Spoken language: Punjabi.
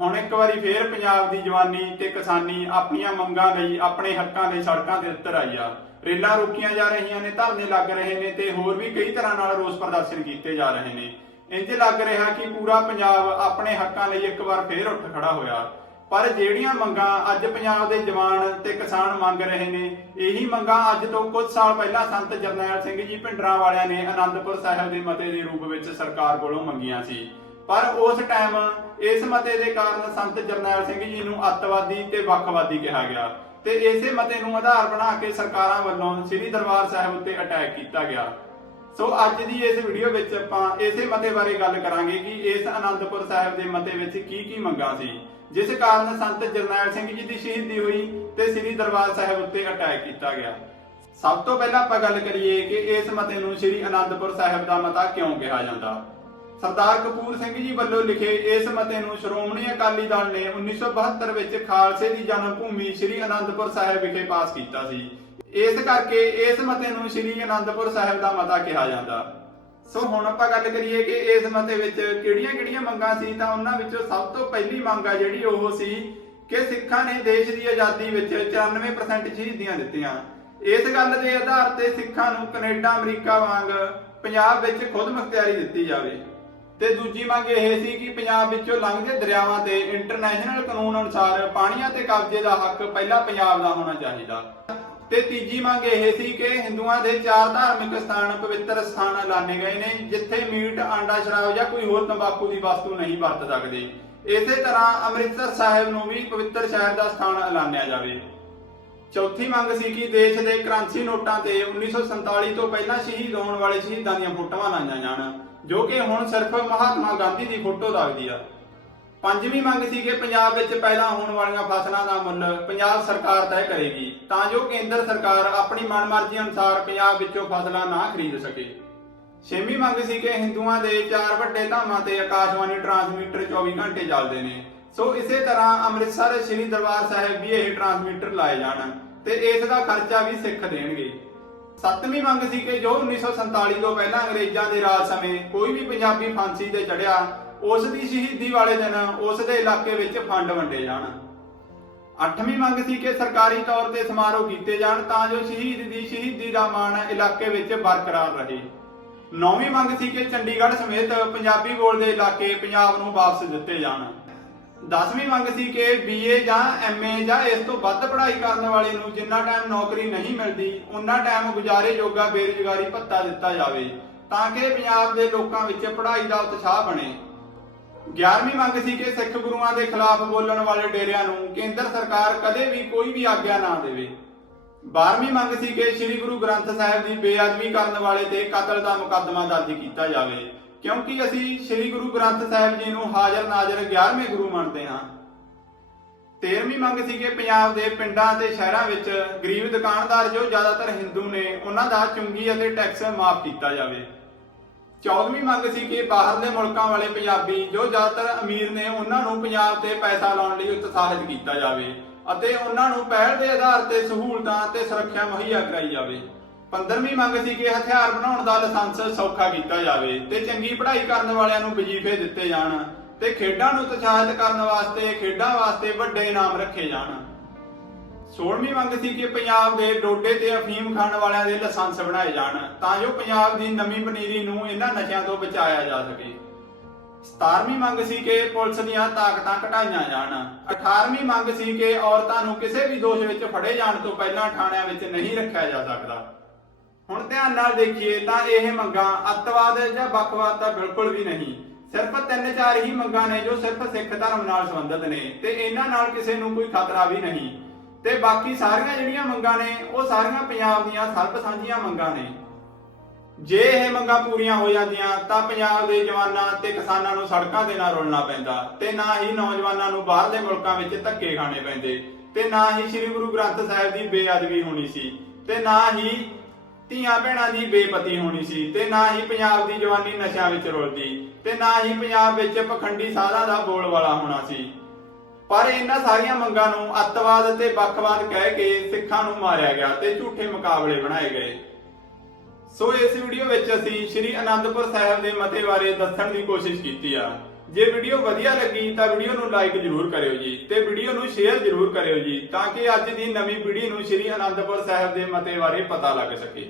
ਹੁਣ ਇੱਕ ਵਾਰੀ ਫੇਰ ਪੰਜਾਬ ਦੀ ਜਵਾਨੀ ਤੇ ਕਿਸਾਨੀ ਆਪਣੀਆਂ ਮੰਗਾਂ ਲਈ ਆਪਣੇ ਹੱਕਾਂ ਲਈ ਸੜਕਾਂ ਤੇ ਉਤਰ ਆਈ ਆ। ਰੇਲਾਂ ਰੋਕੀਆਂ ਜਾ ਰਹੀਆਂ ਨੇ, ਧਰਨੇ ਲੱਗ ਰਹੇ ਨੇ ਤੇ ਹੋਰ ਵੀ ਕਈ ਤਰ੍ਹਾਂ ਨਾਲ ਰੋਸ ਪ੍ਰਦਰਸ਼ਨ ਕੀਤੇ ਜਾ ਰਹੇ ਨੇ। ਇੰਜ ਲੱਗ ਰਿਹਾ ਕਿ ਪੂਰਾ ਪੰਜਾਬ ਆਪਣੇ ਹੱਕਾਂ ਲਈ ਇੱਕ ਵਾਰ ਫੇਰ ਉੱਠ ਖੜਾ ਹੋਇਆ। ਪਰ ਜਿਹੜੀਆਂ ਮੰਗਾਂ ਅੱਜ ਪੰਜਾਬ ਦੇ ਜਵਾਨ ਤੇ ਕਿਸਾਨ ਮੰਗ ਰਹੇ ਨੇ, ਇਹੀ ਮੰਗਾਂ ਅੱਜ ਤੋਂ ਕੁਝ ਸਾਲ ਪਹਿਲਾਂ ਸੰਤ ਜਰਨੈਲ ਸਿੰਘ ਜੀ ਭਿੰਡਰਾਂ ਵਾਲਿਆਂ ਨੇ ਆਨੰਦਪੁਰ ਸਾਹਿਬ ਦੇ ਮਤੇ ਦੇ ਰੂਪ ਵਿੱਚ ਸਰਕਾਰ ਕੋਲੋਂ ਮੰਗੀਆਂ ਸੀ। ਪਰ ਉਸ ਟਾਈਮ ਇਸ ਮਤੇ ਦੇ ਕਾਰਨ ਸੰਤ ਜਰਨੈਲ ਸਿੰਘ ਜੀ ਨੂੰ ਅੱਤਵਾਦੀ ਤੇ ਵੱਖਵਾਦੀ ਕਿਹਾ ਗਿਆ ਤੇ ਇਸੇ ਮਤੇ ਨੂੰ ਆਧਾਰ ਬਣਾ ਕੇ ਸਰਕਾਰਾਂ ਵੱਲੋਂ ਸ੍ਰੀ ਦਰਬਾਰ ਸਾਹਿਬ ਉੱਤੇ ਅਟੈਕ ਕੀਤਾ ਗਿਆ। ਸੋ ਅੱਜ ਦੀ ਇਸ ਵੀਡੀਓ ਵਿੱਚ ਆਪਾਂ ਇਸੇ ਮਤੇ ਬਾਰੇ ਗੱਲ ਕਰਾਂਗੇ ਕਿ ਇਸ ਅਨੰਦਪੁਰ ਸਾਹਿਬ ਦੇ ਮਤੇ ਵਿੱਚ ਕੀ ਕੀ ਮੰਗਾਂ ਸੀ, ਜਿਸ ਕਾਰਨ ਸੰਤ ਜਰਨੈਲ ਸਿੰਘ ਜੀ ਦੀ ਸ਼ਹੀਦੀ ਹੋਈ ਤੇ ਸ੍ਰੀ ਦਰਬਾਰ ਸਾਹਿਬ ਉੱਤੇ ਅਟੈਕ ਕੀਤਾ ਗਿਆ। ਸਭ ਤੋਂ ਪਹਿਲਾਂ ਆਪਾਂ ਗੱਲ ਕਰੀਏ ਕਿ ਇਸ ਮਤੇ ਨੂੰ ਸ੍ਰੀ ਅਨੰਦਪੁਰ ਸਾਹਿਬ ਦਾ ਮਤਾ ਕਿਉਂ ਕਿਹਾ ਜਾਂਦਾ? ਸਰਦਾਰ ਕਪੂਰ ਸਿੰਘ ਜੀ ਵੱਲੋਂ ਲਿਖੇ ਇਸ ਮਤੇ ਨੂੰ ਸ਼੍ਰੋਮਣੀ ਅਕਾਲੀ ਦਲ ਨੇ 1972 ਵਿੱਚ ਖਾਲਸੇ ਦੀ ਜਨਮ ਭੂਮੀ ਸ੍ਰੀ ਆਨੰਦਪੁਰ ਸਾਹਿਬ ਵਿਖੇ ਪਾਸ ਕੀਤਾ ਸੀ। ਇਸ ਕਰਕੇ ਇਸ ਮਤੇ ਨੂੰ ਸ੍ਰੀ ਆਨੰਦਪੁਰ ਸਾਹਿਬ ਦਾ ਮਤਾ ਕਿਹਾ ਜਾਂਦਾ। ਸੋ ਹੁਣ ਆਪਾਂ ਗੱਲ ਕਰੀਏ ਕਿ ਇਸ ਮਤੇ ਵਿੱਚ ਕਿਹੜੀਆਂ-ਕਿਹੜੀਆਂ ਮੰਗਾਂ ਸੀ, ਤਾਂ ਉਹਨਾਂ ਵਿੱਚੋਂ ਸਭ ਤੋਂ ਪਹਿਲੀ ਮੰਗ ਆ ਜਿਹੜੀ ਉਹ ਸੀ ਕਿ ਸਿੱਖਾਂ ਨੇ ਦੇਸ਼ ਦੀ ਆਜ਼ਾਦੀ ਵਿੱਚ 94% ਸ਼ਹੀਦੀਆਂ ਦਿੱਤੀਆਂ। ਇਸ ਗੱਲ ਦੇ ਆਧਾਰ ਤੇ ਸਿੱਖਾਂ ਨੂੰ ਕੈਨੇਡਾ, ਅਮਰੀਕਾ ਵਾਂਗ ਪੰਜਾਬ ਵਿੱਚ ਖੁਦ ਮੁਖਤਿਆਰੀ ਦਿੱਤੀ ਜਾਵੇ। ਤੇ ਦੂਜੀ ਮੰਗ ਇਹ ਸੀ ਕਿ ਪੰਜਾਬ ਵਿੱਚੋਂ ਲੰਘਦੇ ਦਰਿਆਵਾਂ ਤੇ ਇੰਟਰਨੈਸ਼ਨਲ ਕਾਨੂੰਨ ਅਨੁਸਾਰ ਪਾਣੀਆਂ ਤੇ ਕਬਜ਼ੇ ਦਾ ਹੱਕ ਪਹਿਲਾਂ ਪੰਜਾਬ ਦਾ ਹੋਣਾ ਚਾਹੀਦਾ। ਤੇ ਤੀਜੀ ਮੰਗ ਇਹ ਸੀ ਕਿ ਹਿੰਦੂਆਂ ਦੇ ਚਾਰ ਧਾਰਮਿਕ ਸਥਾਨ ਪਵਿੱਤਰ ਸਥਾਨ ਐਲਾਨੇ ਗਏ ਨੇ, ਜਿੱਥੇ ਮੀਟ, ਆਂਡਾ ਸ਼ਰਾਬ ਜਾਂ ਕੋਈ ਹੋਰ ਤੰਬਾਕੂ ਦੀ ਵਸਤੂ ਨਹੀਂ ਵਰਤ ਸਕਦੇ। ਇਸੇ ਤਰ੍ਹਾਂ ਅੰਮ੍ਰਿਤਸਰ ਸਾਹਿਬ ਨੂੰ ਵੀ ਪਵਿੱਤਰ ਸ਼ਹਿਰ ਦਾ ਸਥਾਨ ਐਲਾਨਿਆ ਜਾਵੇ। ਚੌਥੀ ਮੰਗ ਸੀ ਕਿ ਦੇਸ਼ ਦੇ ਕਰੰਸੀ ਨੋਟਾਂ ਤੇ 1947 ਤੋਂ ਪਹਿਲਾਂ ਸ਼ਹੀਦ ਹੋਣ ਵਾਲੇ ਸ਼ਹੀਦਾਂ ਦੀਆਂ ਫੋਟੋਆਂ ਲਾਈਆਂ ਜਾਣ, ਜੋ ਕਿ ਹੁਣ ਸਿਰਫ ਮਹਾਤਮਾ ਗਾਂਧੀ ਦੀ ਫੋਟੋ ਲੱਗਦੀ ਆ। ਪੰਜਵੀਂ ਮੰਗ ਸੀ ਕਿ ਪੰਜਾਬ ਵਿੱਚ ਪੈਦਾ ਹੋਣ ਵਾਲੀਆਂ ਫਸਲਾਂ ਦਾ ਮੁੱਲ ਪੰਜਾਬ ਸਰਕਾਰ ਤੈਅ ਕਰੇਗੀ, ਤਾਂ ਜੋ ਕੇਂਦਰ ਸਰਕਾਰ ਆਪਣੀ ਮਨਮਰਜ਼ੀ ਅਨੁਸਾਰ ਪੰਜਾਬ ਵਿੱਚੋਂ ਫਸਲਾਂ ਨਾ ਖਰੀਦ ਸਕੇ। ਛੇਵੀਂ ਮੰਗ ਸੀ ਕਿ ਹਿੰਦੂਆਂ ਦੇ ਚਾਰ ਵੱਡੇ ਧਾਮਾਂ ਤੇ ਆਕਾਸ਼ਵਾਣੀ ਟਰਾਂਸਮੀਟਰ 24 ਘੰਟੇ ਚੱਲਦੇ ਨੇ। ਸੋ ਇਸੇ ਤਰ੍ਹਾਂ ਅੰਮ੍ਰਿਤਸਰ ਸ੍ਰੀ ਦਰਬਾਰ ਸਾਹਿਬ ਵੀ ਇਹ ਟਰਾਂਸਮੀਟਰ ਲਾਏ ਜਾਣ। ਤੇ ਇਸ ਦਾ ਖਰਚਾ ਵੀ ਸਿੱਖ ਦੇਣਗੇ। ਸੱਤਵੀਂ ਮੰਗ ਸੀ ਕਿ ਜੋ 1947 ਤੋਂ ਪਹਿਲਾਂ ਅੰਗਰੇਜ਼ਾਂ ਦੇ ਰਾਜ ਸਮੇਂ ਕੋਈ ਵੀ ਪੰਜਾਬੀ ਫਾਂਸੀ ਤੇ ਚੜਿਆ ਉਸ ਦੀ ਸ਼ਹੀਦੀ ਵਾਲੇ ਦਿਨ ਉਸ ਦੇ ਇਲਾਕੇ ਵਿੱਚ ਫੰਡ ਵੰਡੇ ਜਾਣ। ਅੱਠਵੀਂ ਮੰਗ ਸੀ ਕਿ ਸਰਕਾਰੀ ਤੌਰ ਤੇ ਸਮਾਰੋਹ ਕੀਤੇ ਜਾਣ ਤਾਂ ਜੋ ਸ਼ਹੀਦ ਦੀ ਸ਼ਹੀਦੀ ਦਾ ਮਾਣ ਇਲਾਕੇ ਵਿੱਚ ਬਰਕਰਾਰ ਰਹੇ। ਨੌਵੀਂ ਮੰਗ ਸੀ ਕਿ ਚੰਡੀਗੜ੍ਹ ਸਮੇਤ ਪੰਜਾਬੀ ਬੋਲਦੇ ਇਲਾਕੇ ਪੰਜਾਬ ਨੂੰ ਵਾਪਸ ਦਿੱਤੇ ਜਾਣ। ਦਸਵੀਂ ਮੰਗ ਸੀ ਕਿ ਬੀਏ ਜਾਂ ਐਮਏ ਜਾਂ ਇਸ ਤੋਂ ਵੱਧ ਪੜ੍ਹਾਈ ਕਰਨ ਵਾਲੇ ਨੂੰ ਜਿੰਨਾ ਟਾਈਮ ਨੌਕਰੀ ਨਹੀਂ ਮਿਲਦੀ ਉਨਾ ਟਾਈਮ ਗੁਜ਼ਾਰੇ ਯੋਗਾ ਬੇਰੁਜ਼ਗਾਰੀ ਭੱਤਾ ਦਿੱਤਾ ਜਾਵੇ, ਤਾਂ ਕਿ ਪੰਜਾਬ ਦੇ ਲੋਕਾਂ ਵਿੱਚ ਪੜ੍ਹਾਈ ਦਾ ਉਤਸ਼ਾਹ ਬਣੇ। 11ਵੀਂ ਮੰਗ ਸੀ ਕਿ ਸਿੱਖ ਗੁਰੂਆਂ ਦੇ ਖਿਲਾਫ ਬੋਲਣ ਵਾਲੇ ਡੇਰਿਆਂ ਨੂੰ ਕੇਂਦਰ ਸਰਕਾਰ ਕਦੇ ਵੀ ਕੋਈ ਵੀ ਆਗਿਆ ਨਾ ਦੇਵੇ। 12ਵੀਂ ਮੰਗ ਸੀ ਕਿ ਸ੍ਰੀ ਗੁਰੂ ਗ੍ਰੰਥ ਸਾਹਿਬ ਦੀ ਬੇਅਦਬੀ ਕਰਨ ਵਾਲੇ ਤੇ ਕਤਲ ਦਾ ਮੁਕੱਦਮਾ ਦਰਜ ਕੀਤਾ ਜਾਵੇ। ਕਿਉਂਕਿ ਅਸੀਂ ਸ੍ਰੀ ਗੁਰੂ ਗ੍ਰੰਥ ਸਾਹਿਬ ਜੀ ਨੂੰ ਹਾਜ਼ਰ ਨਾਜ਼ਰ 11ਵੇਂ ਗੁਰੂ ਮੰਨਦੇ ਹਾਂ। 13ਵੀਂ ਮੰਗ ਸੀ ਕਿ ਪੰਜਾਬ ਦੇ ਪਿੰਡਾਂ ਤੇ ਸ਼ਹਿਰਾਂ ਵਿੱਚ ਗਰੀਬ ਦੁਕਾਨਦਾਰ ਜੋ ਜ਼ਿਆਦਾਤਰ ਹਿੰਦੂ ਨੇ, ਉਹਨਾਂ ਦਾ ਚੁੰਗੀ ਅਤੇ ਟੈਕਸ ਮਾਫ ਕੀਤਾ ਜਾਵੇ। 14ਵੀਂ ਮੰਗ ਸੀ ਕਿ ਬਾਹਰਲੇ ਮੁਲਕਾਂ ਵਾਲੇ ਪੰਜਾਬੀ ਜੋ ਜ਼ਿਆਦਾਤਰ ਅਮੀਰ ਨੇ, ਉਹਨਾਂ ਨੂੰ ਪੰਜਾਬ ਤੇ ਪੈਸਾ ਲਾਉਣ ਲਈ ਉਤਸ਼ਾਹਿਤ ਕੀਤਾ ਜਾਵੇ ਅਤੇ ਉਹਨਾਂ ਨੂੰ ਪਹਿਲ ਦੇ ਆਧਾਰ ਤੇ ਸਹੂਲਤਾਂ ਤੇ ਸੁਰੱਖਿਆ ਮੁਹੱਈਆ ਕਰਾਈ ਜਾਵੇ। 15ਵੀਂ ਮੰਗ ਸੀ ਕਿ ਹਥਿਆਰ ਬਣਾਉਣ ਦਾ ਲਾਇਸੈਂਸ ਸੌਖਾ ਕੀਤਾ ਜਾਵੇ ਤੇ ਚੰਗੀ ਪੜ੍ਹਾਈ ਕਰਨ ਵਾਲਿਆਂ ਨੂੰ ਵਜ਼ੀਫੇ ਦਿੱਤੇ ਜਾਣ ਤੇ ਖੇਡਾਂ ਨੂੰ ਉਤਸ਼ਾਹਿਤ ਕਰਨ ਵਾਸਤੇ, ਖੇਡਾਂ ਵਾਸਤੇ ਵੱਡੇ ਇਨਾਮ ਰੱਖੇ ਜਾਣ। 16ਵੀਂ ਮੰਗ ਸੀ ਕਿ ਪੰਜਾਬ ਦੇ ਡੋਡੇ ਤੇ ਅਫੀਮ ਖਾਣ ਵਾਲਿਆਂ ਦੇ ਲਾਇਸੈਂਸ ਬਣਾਏ ਜਾਣ, ਤਾਂ ਜੋ ਪੰਜਾਬ ਦੀ ਨਵੀਂ ਪਨੀਰੀ ਨੂੰ ਇਹਨਾਂ ਨਸ਼ਿਆਂ ਤੋਂ ਬਚਾਇਆ ਜਾ ਸਕੇ। 17ਵੀਂ ਮੰਗ ਸੀ ਕਿ ਪੁਲਿਸ ਦੀਆਂ ਤਾਕਤਾਂ ਘਟਾਈਆਂ ਜਾਣ। 18ਵੀਂ ਮੰਗ ਸੀ ਕਿ ਔਰਤਾਂ ਨੂੰ ਕਿਸੇ ਵੀ ਦੋਸ਼ ਵਿੱਚ ਫੜੇ ਜਾਣ ਤੋਂ ਪਹਿਲਾਂ ਥਾਣਿਆਂ ਵਿੱਚ ਨਹੀਂ ਰੱਖਿਆ ਜਾ ਸਕਦਾ। ਹੁਣ ਧਿਆਨ ਨਾਲ ਦੇਖੀਏ ਤਾਂ ਇਹ ਮੰਗਾਂ ਅੱਤਵਾਦ ਜਾਂ ਵੱਖਵਾਦ ਤਾਂ ਬਿਲਕੁਲ ਵੀ ਨਹੀਂ। ਸਿਰਫ ਤਿੰਨ ਚਾਰ ਹੀ ਮੰਗਾਂ ਨੇ ਜੋ ਸਿਰਫ ਸਿੱਖ ਧਰਮ ਨਾਲ ਸੰਬੰਧਿਤ ਨੇ ਤੇ ਇਹਨਾਂ ਨਾਲ ਕਿਸੇ ਨੂੰ ਕੋਈ ਖਤਰਾ ਵੀ ਨਹੀਂ। ਤੇ ਬਾਕੀ ਸਾਰੀਆਂ ਜਿਹੜੀਆਂ ਮੰਗਾਂ ਨੇ, ਉਹ ਸਾਰੀਆਂ ਪੰਜਾਬ ਦੀਆਂ ਸਰਬ ਸਾਂਝੀਆਂ ਮੰਗਾਂ ਨੇ। ਜੇ ਇਹ ਮੰਗਾਂ ਪੂਰੀਆਂ ਹੋ ਜਾਂਦੀਆਂ, ਤਾਂ ਪੰਜਾਬ ਦੇ ਜਵਾਨਾਂ ਤੇ ਕਿਸਾਨਾਂ ਨੂੰ ਸੜਕਾਂ ਦੇ ਨਾਲ ਰੁਲਣਾ ਪੈਂਦਾ ਤੇ ਨਾ ਹੀ ਨੌਜਵਾਨਾਂ ਨੂੰ ਬਾਹਰਲੇ ਮੁਲਕਾਂ ਵਿੱਚ ਧੱਕੇ ਖਾਣੇ ਪੈਂਦੇ ਤੇ ਨਾ ਹੀ ਸ੍ਰੀ ਗੁਰੂ ਗ੍ਰੰਥ ਸਾਹਿਬ ਦੀ ਬੇਅਦਬੀ ਹੋਣੀ ਸੀ ਤੇ ਨਾ ਹੀ ਧੀਆਂ ਭੈਣਾਂ ਦੀ ਬੇਪਤੀ ਹੋਣੀ ਸੀ ਤੇ ਨਾ ਹੀ ਪੰਜਾਬ ਦੀ ਜਵਾਨੀ ਨਸ਼ਿਆਂ ਵਿੱਚ ਰੁਲਦੀ ਤੇ ਨਾ ਹੀ ਪੰਜਾਬ ਵਿੱਚ ਪਖੰਡੀ ਸਾਧਾਂ ਦਾ ਬੋਲ ਵਾਲਾ ਹੋਣਾ ਸੀ। ਪਰ ਇਹਨਾਂ ਸਾਰੀਆਂ ਮੰਗਾਂ ਨੂੰ ਅੱਤਵਾਦ ਤੇ ਵੱਖਵਾਦ ਕਹਿ ਕੇ ਸਿੱਖਾਂ ਨੂੰ ਮਾਰਿਆ ਗਿਆ ਤੇ ਝੂਠੇ ਮੁਕਾਬਲੇ ਬਣਾਏ ਗਏ। ਸੋ ਇਸ ਵੀਡੀਓ ਵਿੱਚ ਅਸੀਂ ਸ੍ਰੀ ਅਨੰਦਪੁਰ ਸਾਹਿਬ ਦੇ ਮਤੇ ਬਾਰੇ ਦੱਸਣ ਦੀ ਕੋਸ਼ਿਸ਼ ਕੀਤੀ ਆ। ਜੇ ਵੀਡੀਓ ਵਧੀਆ ਲੱਗੀ ਤਾਂ ਵੀਡੀਓ ਨੂੰ ਲਾਈਕ ਜ਼ਰੂਰ ਕਰਿਓ ਜੀ ਤੇ ਵੀਡੀਓ ਨੂੰ ਸ਼ੇਅਰ ਜ਼ਰੂਰ ਕਰਿਓ ਜੀ ਤਾਂ ਕਿ ਅੱਜ ਦੀ ਨਵੀਂ ਪੀੜ੍ਹੀ ਨੂੰ ਸ੍ਰੀ ਅਨੰਦਪੁਰ ਸਾਹਿਬ ਦੇ ਮਤੇ ਬਾਰੇ ਪਤਾ ਲੱਗ ਸਕੇ।